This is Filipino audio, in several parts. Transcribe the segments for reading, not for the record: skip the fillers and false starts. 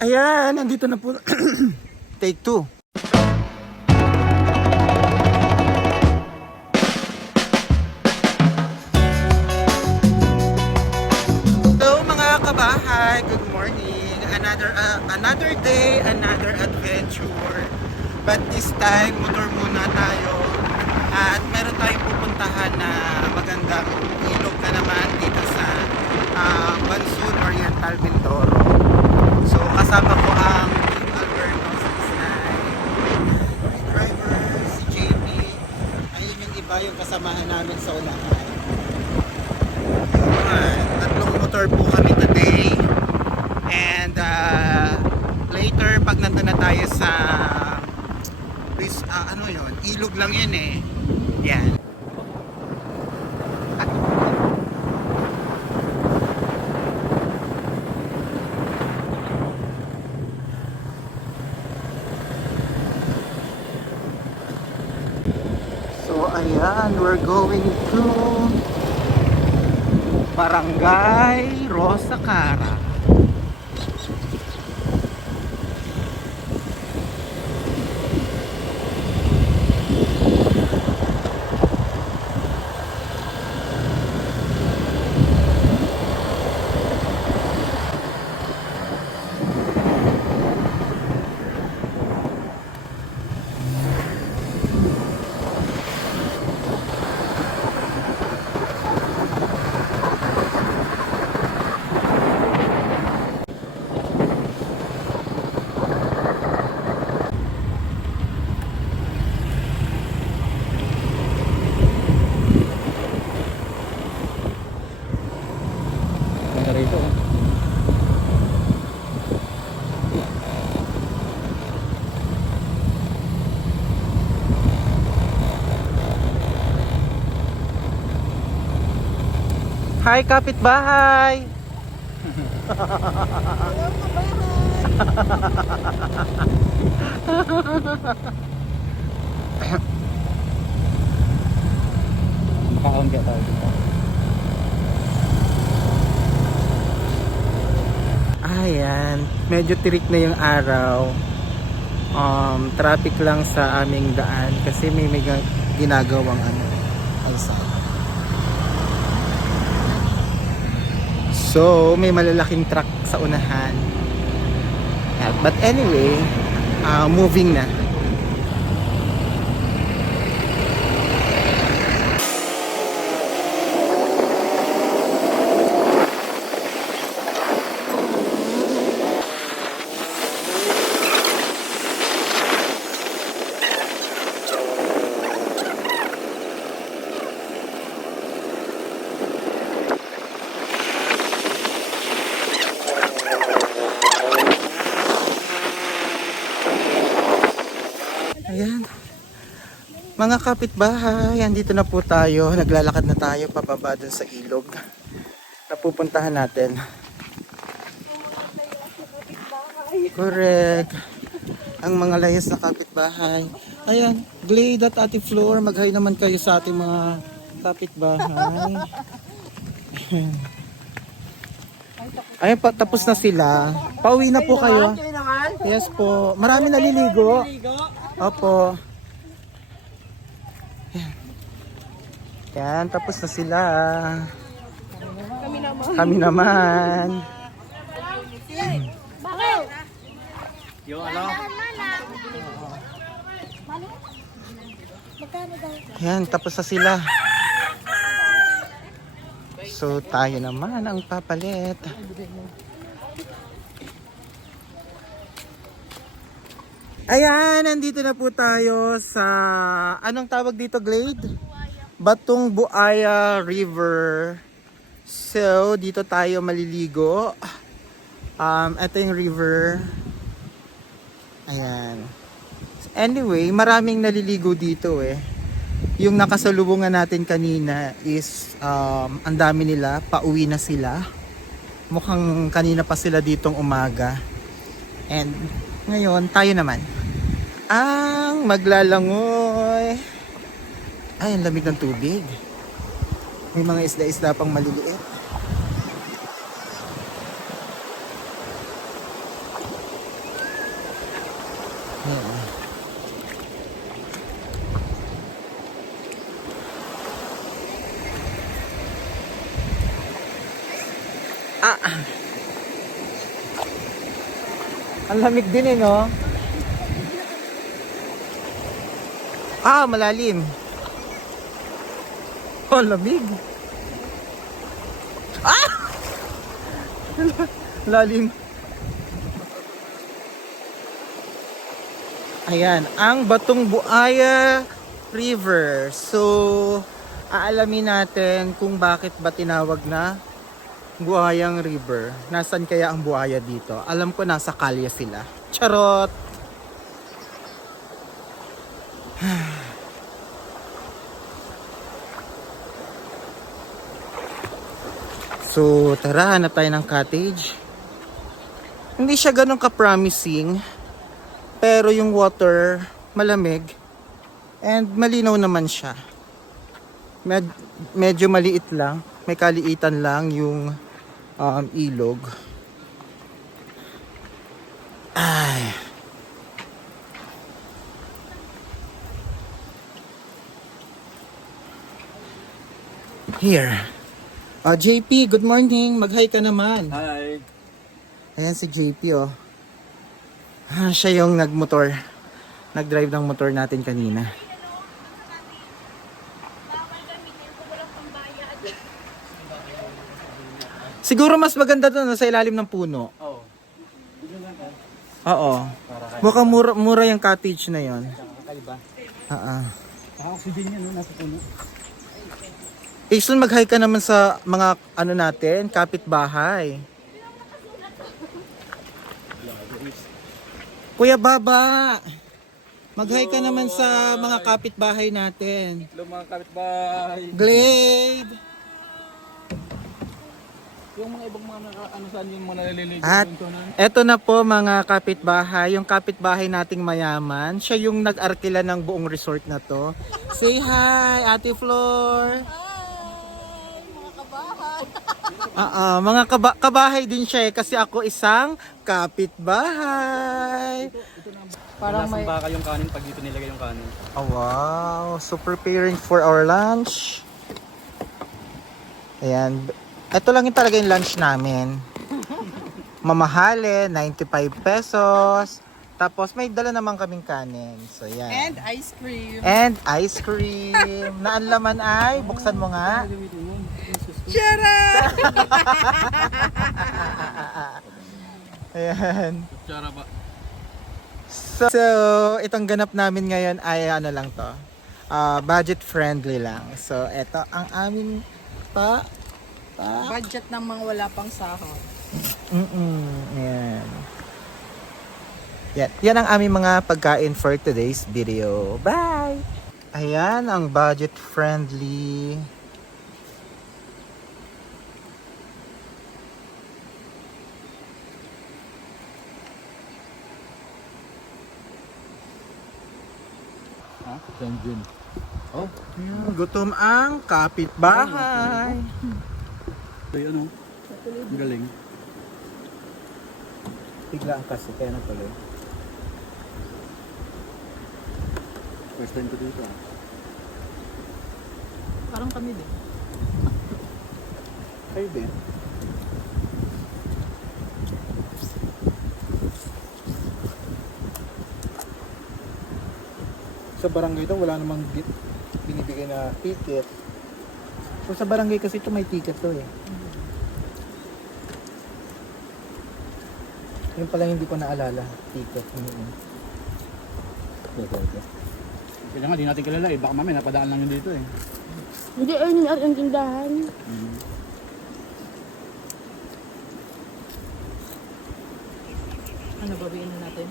Ayan, nandito na po. Take two. Hello mga kabahay, good morning. Another day, another adventure. But this time, motor muna tayo. At meron tayong pupuntahan na magandang ilog na naman dito sa Bansun Oriental, Mindoro. So kasama ko ang Team Alberto 69 driver, si JP. Ayun yung iba yung kasamahan namin sa unahan. Tatlong motor po kami today. And later pag nandun na tayo sa ano yun, ilog lang yun eh. Yan. So ayan, we're going to Barangay Rosa Cara. Rito. Hi kapitbahay. Kaangga tayo dito. Ayan, medyo tirik na yung araw. Traffic lang sa aming daan kasi may ginagawang kalsada. So, may malalaking truck sa unahan. But anyway, moving na. Ayan. Mga kapitbahay, andito na po tayo. Naglalakad na tayo pababa dun sa ilog na pupuntahan natin. Correct. Ang mga layas na kapitbahay. Ayan, Glade at Ate Flor, mag-hi naman kayo sa ating mga kapitbahay. Ayan, tapos na sila. Pauwi na po kayo. Yes po. Marami naliligo. Opo. Yan, tapos na sila. Kami naman. Yung ano? Yan, tapos na sila. So, tayo naman ang papalit. Ayan, nandito na po tayo sa, anong tawag dito, Glade? Batong Buaya River. So, dito tayo maliligo. Ito yung river. Ayan. Anyway, maraming naliligo dito eh. Yung nakasalubungan natin kanina is, ang dami nila, pauwi na sila. Mukhang kanina pa sila ditong umaga. And ngayon, tayo naman ang maglalangoy. Ay, ang lamig ng tubig. May mga isda-isda pang maliliit. Ayan. Ah! Ang lamig din eh, no? Ah, malalim. Oh, lamig. Ah! Lalim. Ayan, ang Batong Buaya River. So, aalamin natin kung bakit ba tinawag na Buayang River. Nasaan kaya ang buhaya dito? Alam ko nasa kalye sila. Charot! So, tara, hanap tayo ng cottage. Hindi siya ganun ka-promising. Pero yung water, malamig. And malinaw naman siya. Medyo maliit lang. May kaliitan lang yung ilog. Ay. Here. JP, good morning. Mag-hi ka naman. Hi. Ayan si JP, oh. Siya yung nagmotor. Nag-drive ng motor natin kanina. Siguro mas maganda doon sa ilalim ng puno. Oo. Oo. Mukhang mura yung cottage na yon. Kakaiba. Oxygen yan, no? Nasa puno. Soon mag-hi ka naman sa mga ano natin, kapitbahay. Kuya Baba, mag-hi ka naman sa mga kapitbahay natin. Hello mga kapitbahay. Glade! Yung mga ibang mga ano saan yung mga naliligo. At eto na po mga kapitbahay, yung kapitbahay nating mayaman. Siya yung nag-arkila ng buong resort na to. Say hi, Ate Flor! Mga kabahay din siya eh, kasi ako isang kapitbahay. Parang may baka yung kanin pag dito nilagay yung kanin. Oh, wow, so preparing for our lunch. Ayan, ito lang yung talaga yung lunch namin. Mamahali, 95 pesos. Tapos may dala naman kaming kanin. So yan. And ice cream. And ice cream. Na ang laman ay, buksan mo nga. Charot! Ayan. Kutsara ba? So, itong ganap namin ngayon ay ano lang to. Budget friendly lang. So, ito ang aming Budget ng mga wala pang sahod. Ayan. Yan ang aming mga pagkain for today's video. Bye! Ayan ang budget friendly. Ha? Engine. Oh, Ayan, gutom ang kapitbahay. ay ano? Ang galing. Biglaan kasi, kaya natuloy. First time ko dito ah. Parang kami din. Kayo din? Sa barangay daw wala namang binibigay na ticket. So sa barangay kasi ito may ticket to eh. Yun pala hindi ko naalala, ticket. Kaya nga, di natin kilala eh. Baka mamaya napadaan lang yun dito eh. Hindi, ayun ang tindahan. Ano, babayin na natin?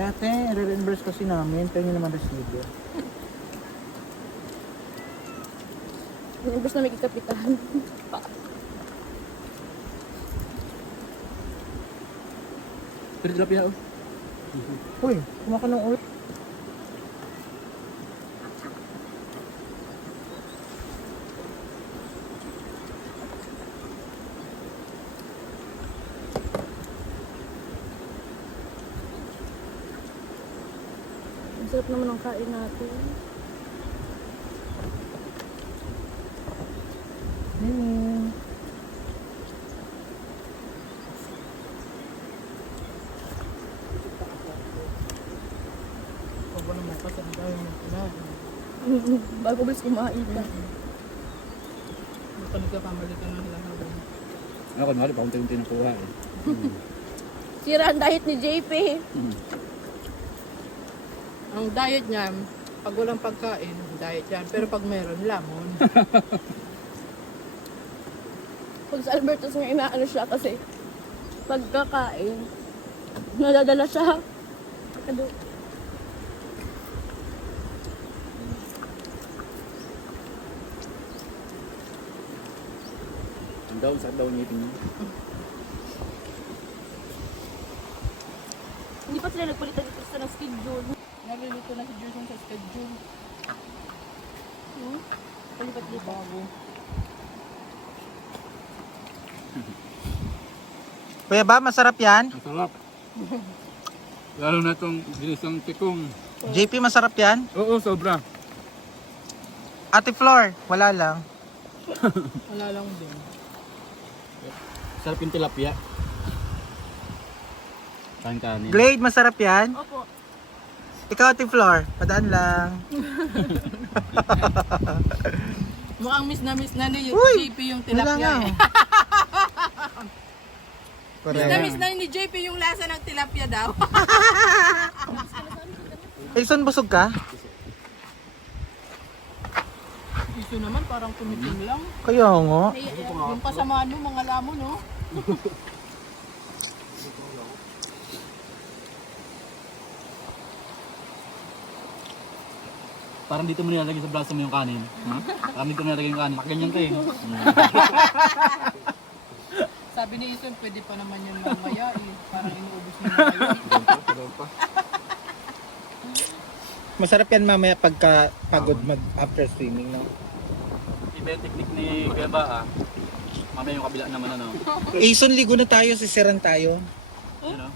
Ate, re-reimburse kasi namin. Tingin naman resibo. Imbes na may kikapitan. Pero tilapia oh. Uy, kumaka ng ulit. Sarap naman ang kain natin. Huwag mo naman kasi ang dami mong kinain. Bago bilis kumain ka. Hindi pa nagkakamali ka ng lahat. Ako, kunwari, paunti-unti ng kuha eh. Sira ang diet ni JP. Ang diet niya, pag walang pagkain, diet yan. Pero pag meron, lamon. Pag sa Albertos nga inaano siya kasi pagkakain, nadadala siya. Kado. Ang daw, sakit daw ngipin niya. Hindi pa sila nagpalitan dito sa ng schedule. Nalilito na si Jason sa schedule. Palipat-lipat. Bago. Kuya ba, masarap yan? Masarap. Lalo na itong ginisang tikong. JP, masarap yan? Oo, sobra. Ate Flor, wala lang. Wala lang din. Sarap yung tilapia. Kanin. Glade, masarap yan? Opo. Ikaw, Ate Flor, padaan lang. Mukhang miss na ni Uy! JP yung Wala nga. tilapia eh. Miss na Correct. miss na ni JP yung lasa ng tilapia daw. Jason, busog ka? Iso naman parang tumitim lang. Kaya nga. Yung kasamaan mo, mga lamon, no? Parang dito mo nilalagay sa braso mo yung kanin. Ha? Parang dito mo nilalagay yung kanin. Ganyan ka eh. Sabi ni Ison, pwede pa naman yung mamaya eh. Parang inuubos niya na kayo. Masarap yan mamaya pagka pagod mag after swimming, no? Iba yung technique ni Kuya Ba ah. Mamaya yung kabila naman ano. Jason, ligo na tayo, sisiran tayo. Ano?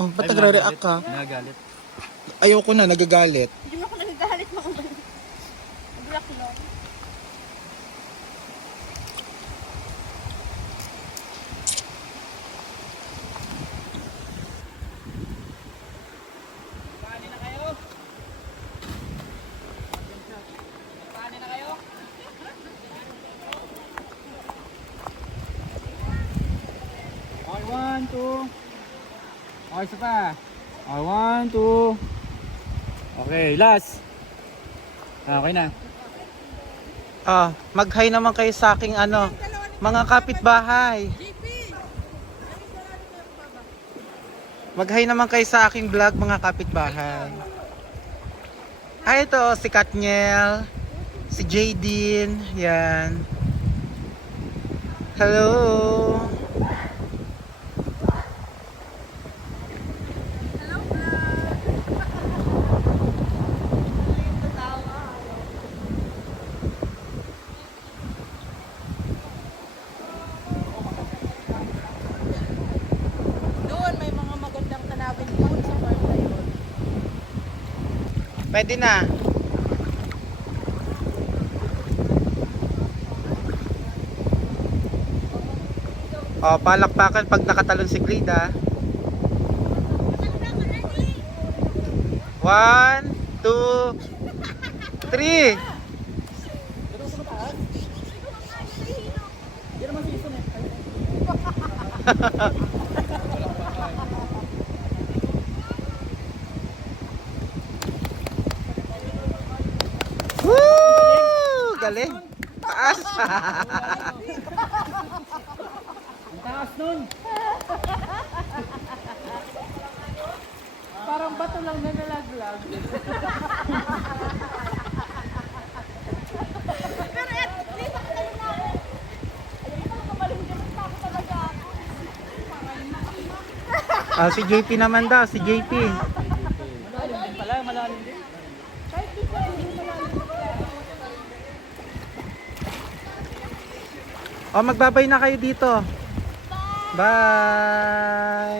Oh, ba't nagre-react ka? Nagagalit. Ayoko na, nagagalit. Hindi mo ako nagagalit mga balik. Black lang. Okay, 1, 2. Okay, isa pa. Okay, 1, 2. Okay, last. Okay na. Mag-hi naman kayo sa aking ano, mga kapitbahay. Mag-hi naman kayo sa aking vlog, mga kapitbahay. Ay, ito, si Katniel, si Jaydeen, yan. Hello! Doon, may mga magandang tanawin doon sa part na yun. Pwede na. Palakpakan pag nakatalon si Glida. 1, 2, 3. Woo! Galing. Taas. Taas nun. Parang bato lang na nalaglag. Si JP naman daw, si JP. Malalim din pala, malalim din. Magbabay na kayo dito. Bye.